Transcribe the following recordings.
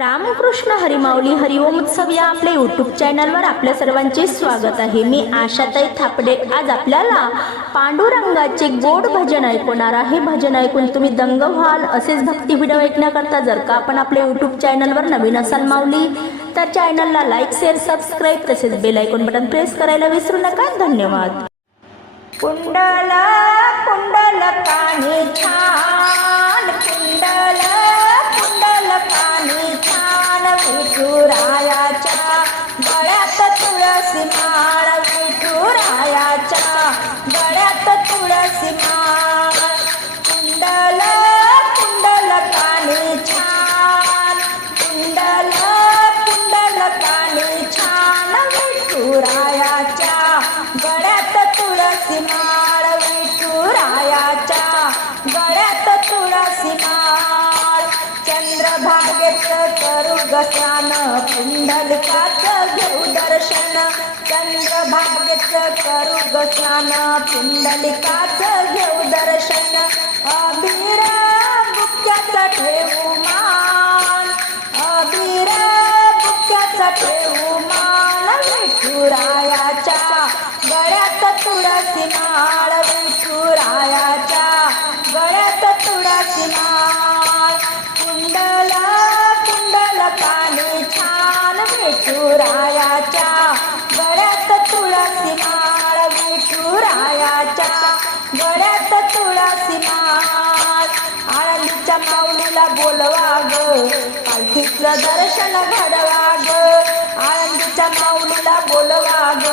रामकृष्ण हरिमाऊली हरिओम उत्सव या आपल्या यूट्यूब चॅनलवर आपल्या सर्वांचे स्वागत आहे. मी आशाताई थापडे. आज आपल्याला पांडुरंगाचे गोड भजन ऐकवणार आहे. भजन ऐकून तुम्ही दंग व्हाल असेच भक्ती व्हिडिओ ऐकण्याकरता जर का आपण आपल्या यूट्यूब चॅनलवर नवीन असाल माऊली तर चॅनलला लाईक शेअर सबस्क्राईब तसेच बेल ऐकून बटन प्रेस करायला विसरू नका. धन्यवाद. कुंडला करू गसान पुंडलिकाच घेऊ दर्शन. चंद्रभागेत करू गसान पुंडलिकाच घेऊ दर्शन. अभिरा आळंदीच्या माऊलीला बोलवा ग पालखीतलं दर्शन घडवा ग आळंदीच्या माऊलीला बोलवा ग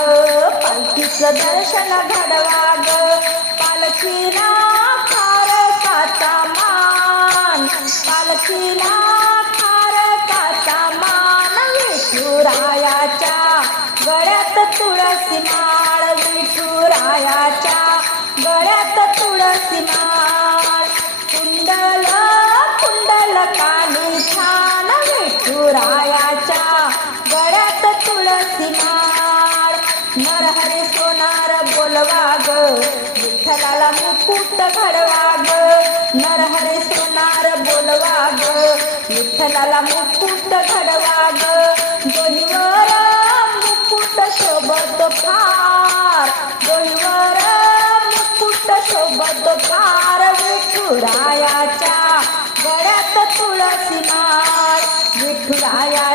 पालखीचं दर्शन घडवा ग पालखीला फार काचा मान. पालखीला फार काचा मान. विठुरायाच्या गळ्यात तुळसी माळ. विठुरायाच्या गळ्यात तुळसी माळ. सोनार ग विठ्ठलाला मुकुट घडवाग ग नरहरी सोनार बोलवाग ग विठ्ठलाला मुकुट घडवाग ग दोन्हीवर मुकुट शोभत फार दोन्हीवर मुकुट शोभत फार विठुरायाच्या गळ्यात तुळसी माळ विठुरायाच्या